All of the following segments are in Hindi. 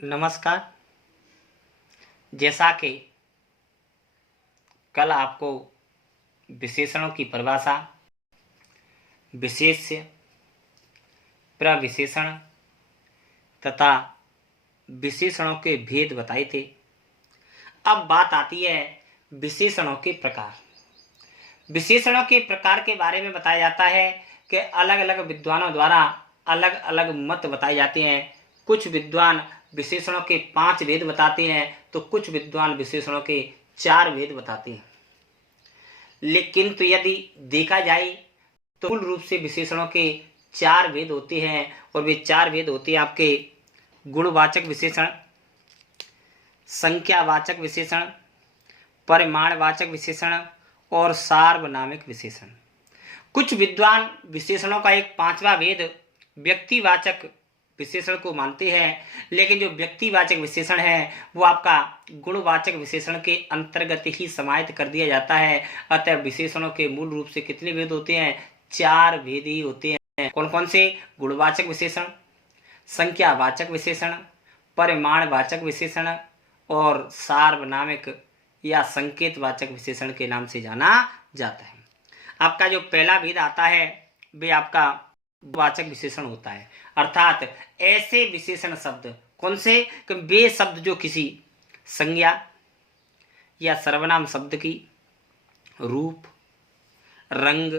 नमस्कार। जैसा कि कल आपको विशेषणों की परिभाषा, विशेष्य, प्रविशेषण तथा विशेषणों के भेद बताए थे, अब बात आती है विशेषणों के प्रकार। विशेषणों के प्रकार के बारे में बताया जाता है कि अलग अलग विद्वानों द्वारा अलग अलग मत बताए जाते हैं। कुछ विद्वान विशेषणों के 5 भेद बताते हैं तो कुछ विद्वान विशेषणों के 4 भेद बताते हैं। लेकिन तो यदि देखा जाए तो मूल रूप से विशेषणों के 4 भेद होते हैं और वे 4 भेद होते हैं आपके गुणवाचक विशेषण, संख्यावाचक विशेषण, परिमाणवाचक विशेषण और सार्वनामिक विशेषण। कुछ विद्वान विशेषणों का एक 5वां भेद व्यक्तिवाचक विशेषण को मानते हैं, लेकिन जो व्यक्तिवाचक विशेषण है वो आपका गुणवाचक विशेषण के अंतर्गत ही समाहित कर दिया जाता है। अतः विशेषणों के मूल रूप से कितने भेद होते हैं? 4 भेद ही होते हैं। कौन कौन से? गुणवाचक विशेषण, संख्यावाचक विशेषण, परिमाणवाचक विशेषण और सार्वनामिक या संकेतवाचक विशेषण के नाम से जाना जाता है। आपका जो पहला भेद आता है वे आपका वाचक विशेषण होता है, अर्थात ऐसे विशेषण शब्द, कौन से? कि वे शब्द जो किसी संज्ञा या सर्वनाम शब्द की रूप, रंग,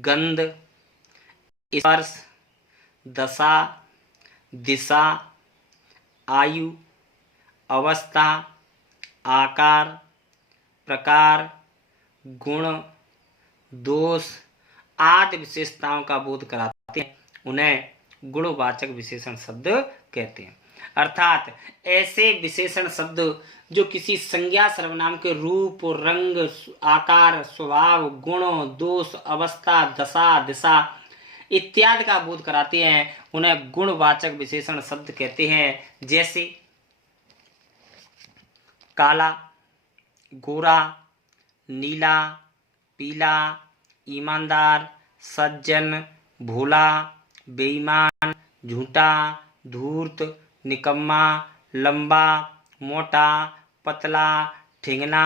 गंध, स्पर्श, दशा, दिशा, आयु, अवस्था, आकार, प्रकार, गुण, दोष आदि विशेषताओं का बोध कराते हैं, उन्हें गुणवाचक विशेषण शब्द कहते हैं। अर्थात ऐसे विशेषण शब्द जो किसी संज्ञा सर्वनाम के रूप, रंग, आकार, स्वभाव, गुण, दोष, अवस्था, दशा, दिशा इत्यादि का बोध कराते हैं, उन्हें गुणवाचक विशेषण शब्द कहते हैं। जैसे काला, गोरा, नीला, पीला, ईमानदार, सज्जन, भोला, बेईमान, झूठा, धूर्त, निकम्मा, लंबा, मोटा, पतला, ठिंगना,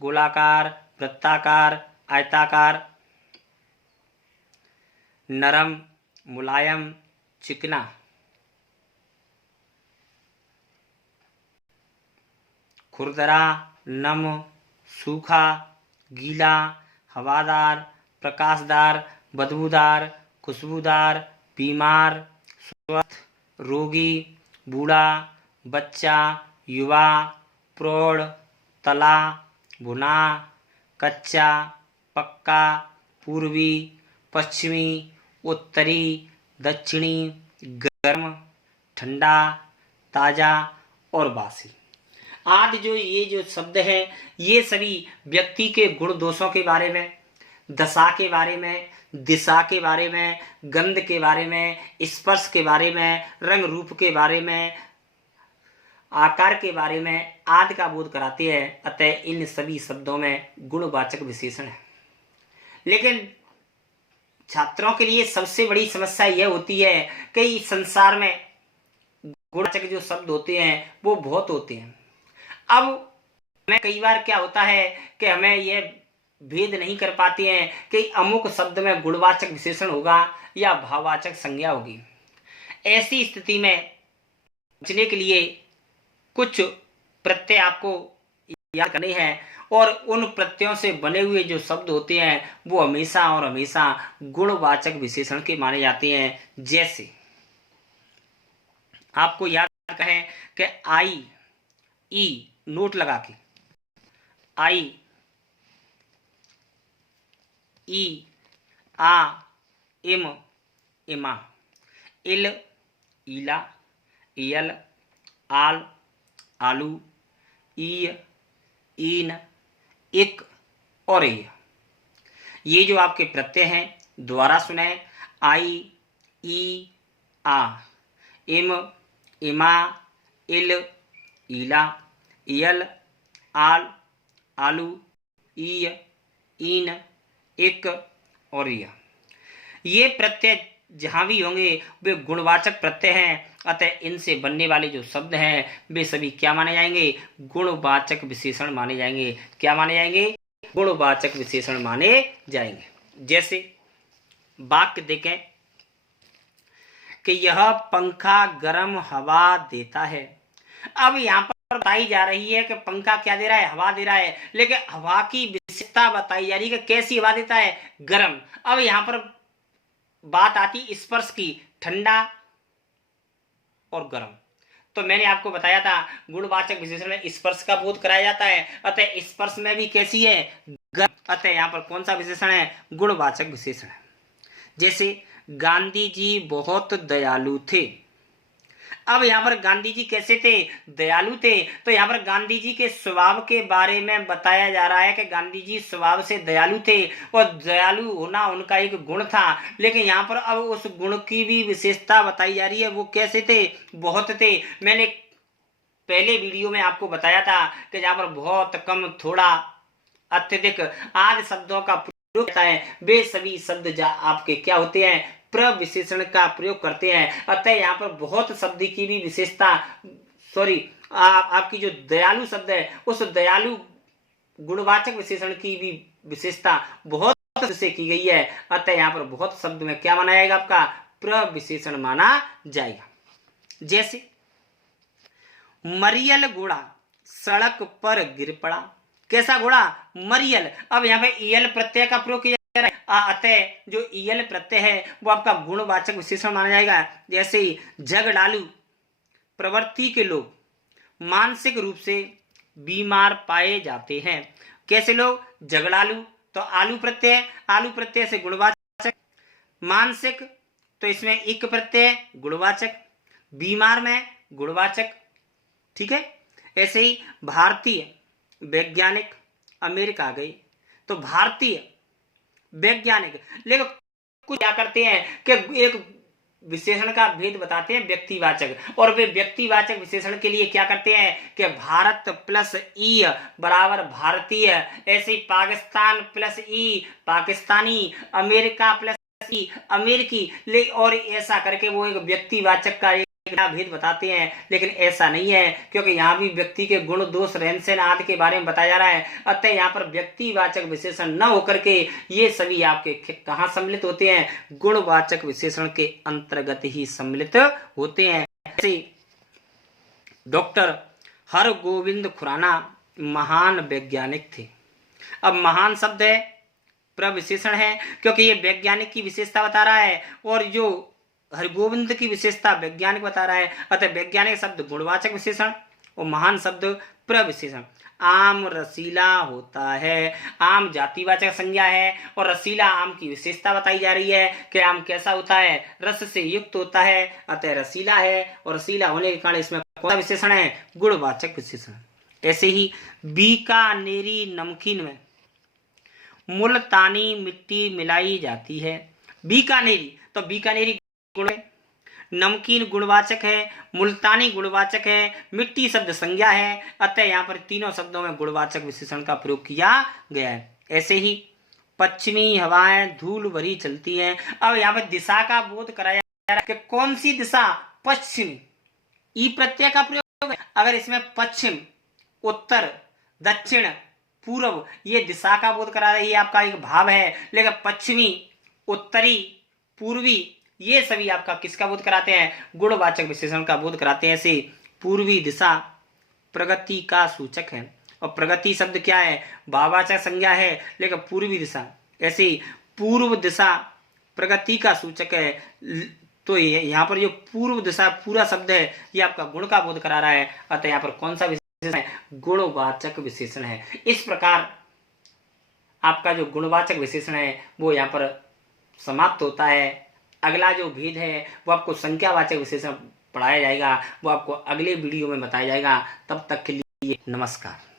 गोलाकार, वृत्ताकार, आयताकार, नरम, मुलायम, चिकना। खुरदरा, नम, सूखा, गीला, हवादार, प्रकाशदार, बदबूदार, खुशबूदार, बीमार, स्वस्थ, रोगी, बूढ़ा, बच्चा, युवा, प्रौढ़, तला, भुना, कच्चा, पक्का, पूर्वी, पश्चिमी, उत्तरी, दक्षिणी, गर्म, ठंडा, ताजा और बासी आदि ये जो शब्द हैं ये सभी व्यक्ति के गुण दोषों के बारे में, दशा के बारे में, दिशा के बारे में, गंध के बारे में, स्पर्श के बारे में, रंग रूप के बारे में, आकार के बारे में आदि का बोध कराते हैं। अतः इन सभी शब्दों में गुणवाचक विशेषण है। लेकिन छात्रों के लिए सबसे बड़ी समस्या यह होती है कि संसार में गुणवाचक जो शब्द होते हैं वो बहुत होते हैं। अब हमें कई बार क्या होता है कि हमें यह भेद नहीं कर पाते हैं कि अमुक शब्द में गुणवाचक विशेषण होगा या भाववाचक संज्ञा होगी। ऐसी स्थिति में बचने के लिए कुछ प्रत्यय आपको याद करने हैं और उन प्रत्ययों से बने हुए जो शब्द होते हैं वो हमेशा और हमेशा गुणवाचक विशेषण के माने जाते हैं। जैसे आपको याद करें कि आई, ई, नोट लगा के आई, ई, आ, इम, इमा, इल, ईला, इयल, आल, आलू, ई, ईन, इक और ये जो आपके प्रत्यय हैं द्वारा सुने। आई, ई, आ, इम, इमा, इल, ईला, इयल, आल, आलू, ई, ईन, इक और ये प्रत्यय जहां भी होंगे वे गुणवाचक प्रत्यय हैं, अतः इनसे बनने वाले जो शब्द हैं वे सभी क्या माने जाएंगे? गुणवाचक विशेषण माने जाएंगे। क्या माने जाएंगे? गुणवाचक विशेषण माने जाएंगे। जैसे वाक्य देखें कि यह पंखा गर्म हवा देता है। अब यहाँ पर बताई जा रही है कि पंखा क्या दे रहा है? हवा दे रहा है, लेकिन हवा की विशेषता बताई जा रही है कि कैसी हवा देता है? गर्म। अब यहाँ पर बात आती स्पर्श की, ठंडा और गर्म। तो मैंने आपको बताया था गुणवाचक विशेषण में स्पर्श का बोध कराया जाता है, अतः स्पर्श में भी कैसी है? गर्म। अतः यहाँ पर कौन सा विशेषण है? गुणवाचक विशेषण है। जैसे गांधी जी बहुत दयालु थे। अब यहाँ पर गांधी जी कैसे थे? दयालु थे। तो यहाँ पर गांधी जी के स्वभाव के बारे में बताया जा रहा है कि गांधी जी स्वभाव से दयालु थे और दयालु होना उनका एक गुण था, लेकिन यहाँ पर अब उस गुण की भी विशेषता बताई जा रही है। वो कैसे थे? बहुत थे। मैंने पहले वीडियो में आपको बताया था कि यहाँ पर बहुत, कम, थोड़ा, अत्यधिक आदि शब्दों का प्रयोग होता है। वे सभी शब्द आपके क्या होते हैं? प्रविशेषण का प्रयोग करते हैं। अतः यहाँ पर बहुत शब्द की भी विशेषता, आपकी जो दयालु शब्द है उस दयालु गुणवाचक विशेषण की भी विशेषता बहुत से की गई है। अतः यहाँ पर बहुत शब्द में क्या माना जाएगा? आपका प्रविशेषण माना जाएगा। जैसे मरियल घोड़ा सड़क पर गिर पड़ा। कैसा घोड़ा? मरियल। अब यहाँ पे ईल प्रत्यय का प्रयोग किया जा रहा है, अतः जो ईल प्रत्यय है वो आपका गुणवाचक विशेषण माना जाएगा। जैसे ही झगड़ालू प्रवृत्ति के लोग मानसिक रूप से बीमार पाए जाते हैं। कैसे लोग? झगड़ालू। तो आलू प्रत्यय, आलू प्रत्यय से गुणवाचक। मानसिक तो इसमें इक प्रत्यय गुणवाचक। बीमार में गुणवाचक। ठीक है। ऐसे ही भारतीय वैज्ञानिक अमेरिका गए, तो भारतीय वैज्ञानिक, लेकिन कुछ क्या करते हैं कि एक विशेषण का भेद बताते हैं व्यक्तिवाचक, और वे व्यक्तिवाचक विशेषण के लिए क्या करते हैं कि भारत प्लस ई बराबर भारतीय, ऐसे पाकिस्तान प्लस ई पाकिस्तानी, अमेरिका प्लस ई अमेरिकी, ले और ऐसा करके वो एक व्यक्तिवाचक का भेद बताते हैं। लेकिन ऐसा नहीं है, क्योंकि यहाँ भी व्यक्ति के गुण, दोष, रहन सहन आदि के बारे में बताया जा रहा है। अतः यहाँ पर व्यक्तिवाचक विशेषण न होकर के ये सभी आपके कहाँ सम्मिलित होते हैं? गुणवाचक विशेषण के अंतर्गत ही सम्मिलित होते हैं। ऐसे डॉक्टर हरगोविंद खुराना महान वैज्ञानिक थे। अब महान शब्द है, प्रविशेषण है, क्योंकि ये वैज्ञानिक की विशेषता बता रहा है और जो हरगोविंद की विशेषता वैज्ञानिक बता रहा है। अतः वैज्ञानिक शब्द गुणवाचक विशेषण और महान शब्द प्रविशेषण। आम रसीला होता है। आम जातिवाचक संज्ञा है और रसीला आम की विशेषता बताई जा रही है कि आम कैसा होता है? रस से युक्त होता है, अतः रसीला है। और रसीला होने के कारण इसमें कौन सा विशेषण है? गुणवाचक विशेषण। ऐसे ही बीकानेरी नमकीन में मुल्तानी मिट्टी मिलाई जाती है। बीकानेरी, तो बीकानेरी गुण, नमकीन गुणवाचक है, मुल्तानी गुणवाचक है, मिट्टी शब्द संज्ञा है। अतः यहाँ पर तीनों शब्दों में गुणवाचक विशेषण का प्रयोग किया गया है। ऐसे ही पश्चिमी हवाएं धूल भरी चलती हैं। अब यहाँ पर दिशा का बोध कराया जा रहा है कि कौन सी दिशा? पश्चिम। ई प्रत्यय का प्रयोग है। अगर इसमें पश्चिम, उत्तर, दक्षिण, पूर्व, ये दिशा का बोध करा रही है, आपका एक भाव है। लेकिन पश्चिमी, उत्तरी, पूर्वी, ये सभी आपका किसका बोध कराते हैं? गुणवाचक विशेषण का बोध कराते हैं। ऐसे पूर्वी दिशा प्रगति का सूचक है, और प्रगति शब्द क्या है? भाववाचक संज्ञा है, लेकिन पूर्वी दिशा, ऐसे पूर्व दिशा प्रगति का सूचक है। तो यहाँ पर जो पूर्व दिशा पूरा शब्द है ये आपका गुण का बोध करा रहा है। अतः यहाँ पर कौन सा विशेषण है? गुणवाचक विशेषण है। इस प्रकार आपका जो गुणवाचक विशेषण है वो यहाँ पर समाप्त होता है। अगला जो भेद है वो आपको संख्यावाचक विशेषण पढ़ाया जाएगा, वो आपको अगले वीडियो में बताया जाएगा। तब तक के लिए नमस्कार।